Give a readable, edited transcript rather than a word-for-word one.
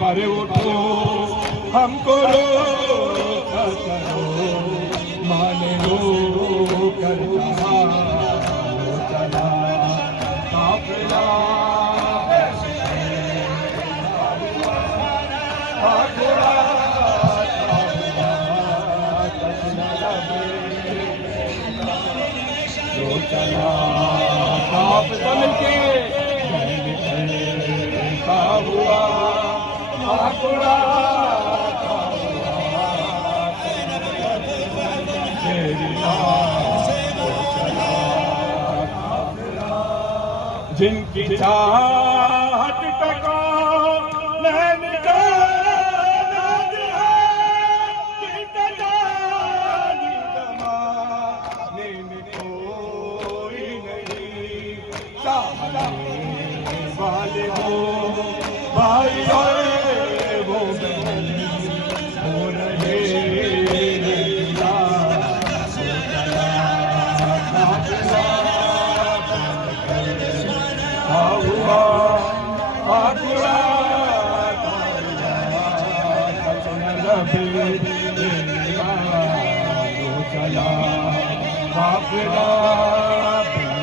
पर उठो हमको रोका करो, माने रो कर चला काफिला चला काफिला मिलके हुआ जिनकी चाहत तको नैन का नाज है, जानी ज़माने में कोई नहीं, चाहने वाले हो भाई वो हो रहे चला